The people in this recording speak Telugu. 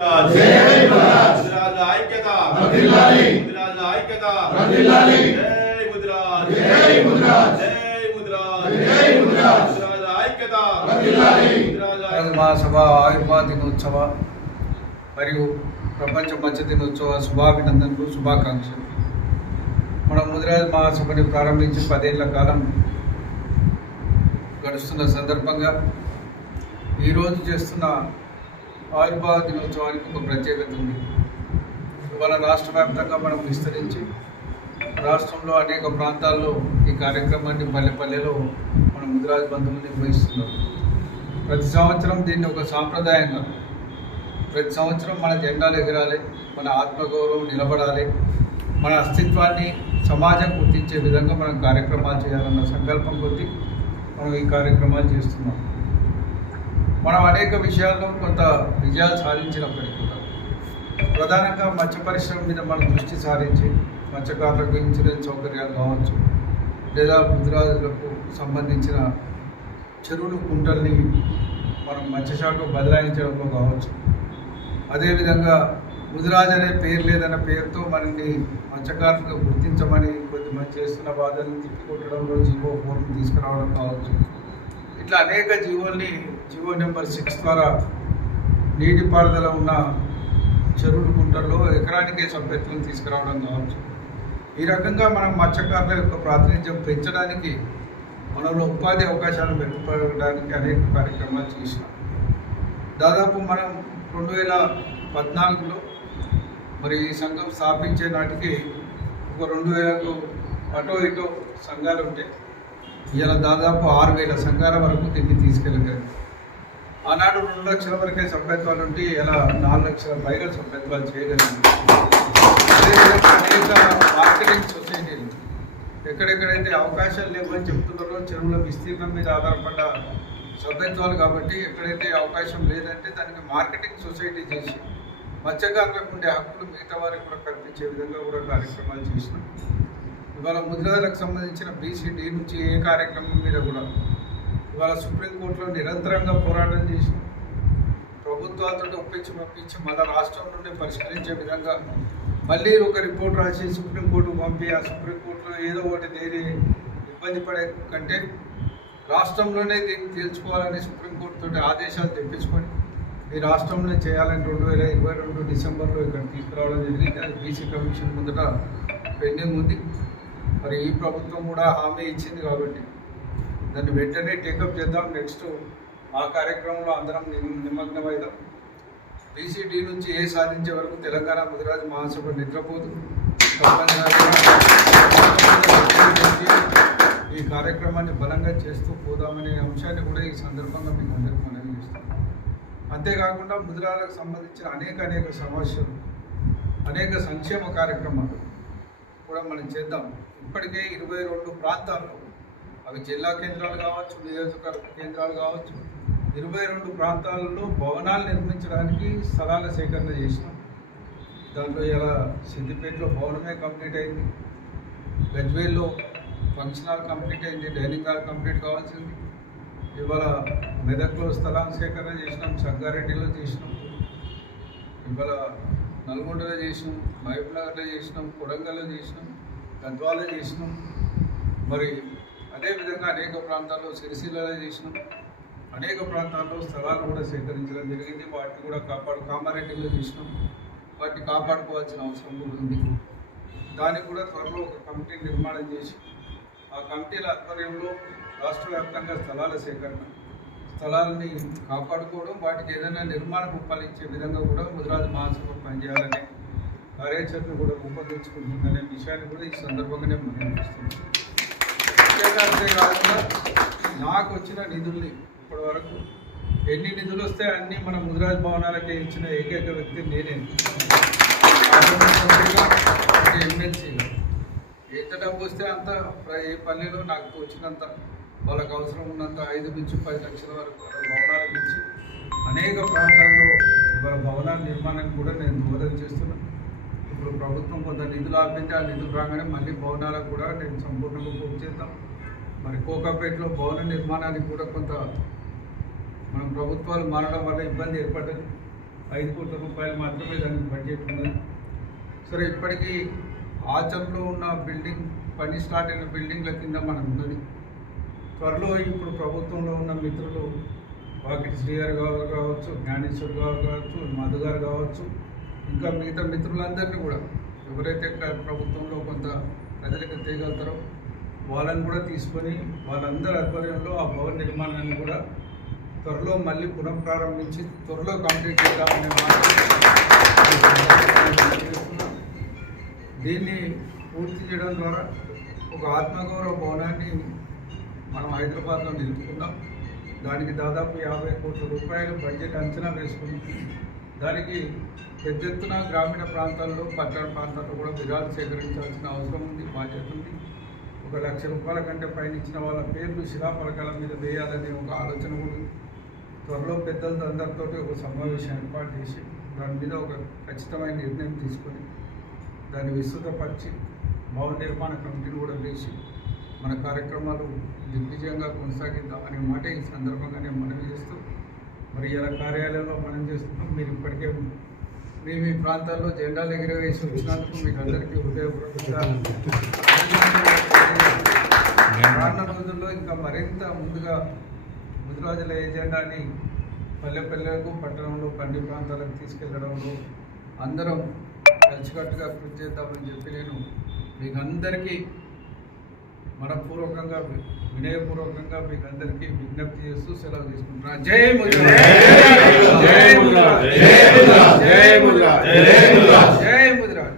ముదిరాజుల ఐక్యత వర్ధిల్లాలి. ముదిరాజుల ఐక్యత వర్ధిల్లాలి. జై ముదిరాజ్ జై ముదిరాజ్. జై ముదిరాజ్ జై ముదిరాజ్. ముదిరాజుల ఐక్యత వర్ధిల్లాలి. ముదిరాజుల మహాసభ ఆవిర్భావ దినోత్సవ మరియు ప్రపంచ మత్స్య దినోత్సవ శుభాభినందనలు శుభాకాంక్షలు. మనం ముదిరాజ్ మహాసభని ప్రారంభించి 10 ఏళ్ల కాలం గడుస్తున్న సందర్భంగా ఈరోజు చేస్తున్న ఆవిర్భావ దినోత్సవానికి ఒక ప్రత్యేకత ఉంది. ఇవాళ రాష్ట్ర వ్యాప్తంగా మనం విస్తరించి రాష్ట్రంలో అనేక ప్రాంతాల్లో ఈ కార్యక్రమాన్ని పల్లెపల్లెలో మన ముదిరాజ్ బంధువులు నిర్వహిస్తున్నారు. ప్రతి సంవత్సరం దీన్ని ఒక సాంప్రదాయంగా ప్రతి సంవత్సరం మన జెండాలు ఎగరాలి, మన ఆత్మగౌరవం నిలబడాలి, మన అస్తిత్వాన్ని సమాజం గుర్తించే విధంగా మనం కార్యక్రమాలు చేయాలన్న సంకల్పం కొద్దీ మనం ఈ కార్యక్రమాలు చేస్తున్నాం. మనం అనేక విషయాల్లో కొంత విజయాలు సాధించినప్పటికీ కూడా ప్రధానంగా మత్స్య పరిశ్రమ మీద మనం దృష్టి సారించి మత్స్యకారులకు ఇన్సూరెన్స్ సౌకర్యాలు కావచ్చు, లేదా ముదిరాజులకు సంబంధించిన చెరువులు కుంటల్ని మనం మత్స్యశాఖకు బదలాయించడంలో కావచ్చు, అదేవిధంగా ముదిరాజ్ అనే పేరు లేదన్న పేరుతో మనల్ని మత్స్యకారులుగా గుర్తించమని కొద్దిమంది చేస్తున్న బాధలను తిప్పికొట్టడంలో జీవో 4 తీసుకురావడం కావచ్చు. ఇట్లా అనేక జీవో నెంబర్ 6 ద్వారా నీటిపారుదల ఉన్న చెరువులు కుంటల్లో ఎకరానికే సభ్యత్వం తీసుకురావడం కావచ్చు. ఈ రకంగా మనం మత్స్యకారుల యొక్క ప్రాతినిధ్యం పెంచడానికి, మనలో ఉపాధి అవకాశాలు మెరుగుపడడానికి అనేక కార్యక్రమాలు చేసినాం. దాదాపు మనం 2014లో మరి ఈ సంఘం స్థాపించే నాటికి ఒక 2000కు అటో ఇటో సంఘాలు ఉంటే ఇలా దాదాపు 6000 సంఘాల వరకు దీన్ని తీసుకెళ్ళగలిగారు. ఆనాడు 2 లక్షల వరకే సభ్యత్వాలు ఉంటే ఇలా 4 లక్షల పైగా సభ్యత్వాలు చేయగలిగారు. అదేవిధంగా అనేక మార్కెటింగ్ సొసైటీలు ఎక్కడెక్కడైతే అవకాశాలు లేవని చెప్తున్నారో, చెరువుల విస్తీర్ణం మీద ఆధారపడ్డ సభ్యత్వాలు కాబట్టి ఎక్కడైతే అవకాశం లేదంటే దానికి మార్కెటింగ్ సొసైటీ చేసి మత్స్యకారులకు ఉండే హక్కులు మిగతా వారికి కూడా కల్పించే విధంగా కూడా కార్యక్రమాలు చేసినాం. ఇవాళ ముదిరాజులకు సంబంధించిన BCD నుంచి ఏ కార్యక్రమం మీద కూడా ఇవాళ సుప్రీంకోర్టులో నిరంతరంగా పోరాటం చేసి ప్రభుత్వాలతో ఒప్పించి మళ్ళీ రాష్ట్రం నుండి పరిష్కరించే విధంగా మళ్ళీ ఒక రిపోర్ట్ రాసి సుప్రీంకోర్టుకు పంపి ఆ సుప్రీంకోర్టులో ఏదో ఒకటి దేని ఇబ్బంది పడే కంటే రాష్ట్రంలోనే దీన్ని తేల్చుకోవాలని సుప్రీంకోర్టుతో ఆదేశాలు తెప్పించుకొని ఈ రాష్ట్రంలో చేయాలని 2022 డిసెంబర్లో ఇక్కడ తీసుకురావడం జరిగింది. అది BC కమిషన్ ముందట పెండింగ్ ఉంది. మరి ఈ ప్రభుత్వం కూడా హామీ ఇచ్చింది కాబట్టి దాన్ని వెంటనే టేకప్ చేద్దాం. నెక్స్ట్ ఆ కార్యక్రమంలో అందరం నిమగ్నమైదాం. BCD నుంచి ఏ సాధించే వరకు తెలంగాణ ముదిరాజ్ మహాసభ నిద్రపోదు. ఈ కార్యక్రమాన్ని బలంగా చేస్తూ పోదామనే అంశాన్ని కూడా ఈ సందర్భంగా మీకు అందరికీ మనవి చేస్తాం. అంతేకాకుండా ముదిరాజులకు సంబంధించిన అనేక సమస్యలు, అనేక సంక్షేమ కార్యక్రమాలు కూడా మనం చేద్దాం. ఇప్పటికే 22 ప్రాంతాల్లో, అవి జిల్లా కేంద్రాలు కావచ్చు, నియోజకవర్గ కేంద్రాలు కావచ్చు, 22 ప్రాంతాలలో భవనాలు నిర్మించడానికి స్థలాల సేకరణ చేసినాం. దాంట్లో ఇలా సిద్దిపేటలో భవనమే కంప్లీట్ అయింది, గజ్వేల్లో ఫంక్షన్ హాల్ కంప్లీట్ అయింది, డైనింగ్ హాల్ కంప్లీట్ కావాల్సింది. ఇవాళ మెదక్లో స్థలాన్ని సేకరణ చేసినాం, సంగారెడ్డిలో చేసినాం, ఇవాళ నల్గొండలో చేసినాం, మహబూబ్నగర్లో చేసినాం, కొడంగల్లో చేసినాం, గద్వాలలో చేసినాం. మరి అదేవిధంగా అనేక ప్రాంతాల్లో సిరిసిల్లలో చేసినాం. అనేక ప్రాంతాల్లో స్థలాలు కూడా సేకరించడం జరిగింది. వాటిని కూడా కామారెడ్డిలో చేసినాం. వాటిని కాపాడుకోవాల్సిన అవసరం కూడా ఉంది. దానికి కూడా త్వరలో ఒక కమిటీ నిర్మాణం చేసి ఆ కమిటీల ఆధ్వర్యంలో రాష్ట్ర వ్యాప్తంగా స్థలాల సేకరణ, స్థలాలని కాపాడుకోవడం, వాటికి ఏదైనా నిర్మాణం రూపాలించే విధంగా కూడా ముదిరాజ్ మహాసభ పనిచేయాలనే కార్యాచరణ కూడా రూపొందించుకుంటుందనే విషయాన్ని కూడా ఈ సందర్భంగానే మనం చేస్తున్నాం. ముఖ్యంగా అంతేకాకుండా నాకు వచ్చిన నిధుల్ని ఇప్పటి వరకు ఎన్ని నిధులు వస్తే అన్నీ మన ముదిరాజ్ భవనాలకే ఇచ్చిన ఏకైక వ్యక్తి నేనే. ఎమ్మెల్సీగా ఎంత డబ్బు వస్తే అంత ఏ పల్లెలో నాకు వచ్చినంత, వాళ్ళకు అవసరం ఉన్నంత 5 నుంచి 10 లక్షల వరకు భవనాలకు ఇచ్చి అనేక ప్రాంతాల్లో వాళ్ళ భవనాల నిర్మాణానికి కూడా నేను బోధన చేస్తున్నాను. ఇప్పుడు ప్రభుత్వం కొంత నిధులు ఆపించి ఆ నిధులు రాగానే మళ్ళీ భవనాలకు కూడా నేను సంపూర్ణంగా పూర్తి చేద్దాం. మరి కోకాపేటలో భవన నిర్మాణానికి కూడా కొంత మనం ప్రభుత్వాలు మారడం వల్ల ఇబ్బంది ఏర్పడ్డది. 5 కోట్ల రూపాయలు మాత్రమే దానికి బడ్జెట్ ఉన్నది. సరే, ఇప్పటికీ ఆచరణలో ఉన్న బిల్డింగ్ పని స్టార్ట్ అయిన బిల్డింగ్ల కింద మనం ఉన్నది. త్వరలో ఇప్పుడు ప్రభుత్వంలో ఉన్న మిత్రులు వాకిటి శ్రీగారు కావచ్చు, జ్ఞానేశ్వర్ గారు కావచ్చు, మధు గారు కావచ్చు, ఇంకా మిగతా మిత్రులందరినీ కూడా ఎవరైతే ప్రభుత్వంలో కొంత ప్రజలకు తేగలుగుతారో వాళ్ళని కూడా తీసుకొని వాళ్ళందరి ఆధ్వర్యంలో ఆ భవన నిర్మాణాన్ని కూడా త్వరలో మళ్ళీ పునఃప్రారంభించి త్వరలో కంప్లీట్ చేద్దామనే మాట. దీన్ని పూర్తి చేయడం ద్వారా ఒక ఆత్మగౌరవ భవనాన్ని మనం హైదరాబాద్లో నిలుపుకున్నాం. దానికి దాదాపు 50 కోట్ల రూపాయలు బడ్జెట్ అంచనా వేసుకున్నాం. దానికి పెద్ద ఎత్తున గ్రామీణ ప్రాంతాల్లో, పట్టణ ప్రాంతాల్లో కూడా విరాళాలు సేకరించాల్సిన అవసరం ఉంది, బాధ్యత ఉంది. 1 లక్ష రూపాయల కంటే పైన ఇచ్చిన వాళ్ళ పేర్లు శిలాఫలకాల మీద వేయాలనే ఒక ఆలోచన కూడా ఉంది. త్వరలో పెద్దలతో అందరితో ఒక సమావేశం ఏర్పాటు చేసి దాని మీద ఒక ఖచ్చితమైన నిర్ణయం తీసుకొని దాన్ని విస్తృతపరిచి భవన నిర్మాణ కమిటీని కూడా వేసి మన కార్యక్రమాలు దిగ్విజయంగా కొనసాగిద్దాం అనే మాట ఈ సందర్భంగా నేను మనవి చేస్తూ, మరి ఇలా కార్యాలయంలో మనం చేస్తున్నాం. మీరు ఇప్పటికే మీ ప్రాంతాల్లో జెండాలు ఎగిరవేసి వచ్చినందుకు మీకు అందరికీ హృదయపూర్వకంగా రానున్న రోజుల్లో ఇంకా మరింత ముందుగా ముదిరాజుల ఎజెండాని పల్లెలకు, పట్టణంలో, కండి ప్రాంతాలకు తీసుకెళ్లడంలో అందరం కలిసికట్టుగా కృషి చేద్దామని చెప్పి నేను మీకు అందరికీ మనపూర్వకంగా, వినయపూర్వకంగా మీకు అందరికీ విజ్ఞప్తి చేస్తూ సెలవు తీసుకుంటున్నాను. జై ముదిరాజ్, జై ముదిరాజ్, జై ముదిరాజ్, జై ముదిరాజ్, జై ముదిరాజ్, జై ముదిరాజ్.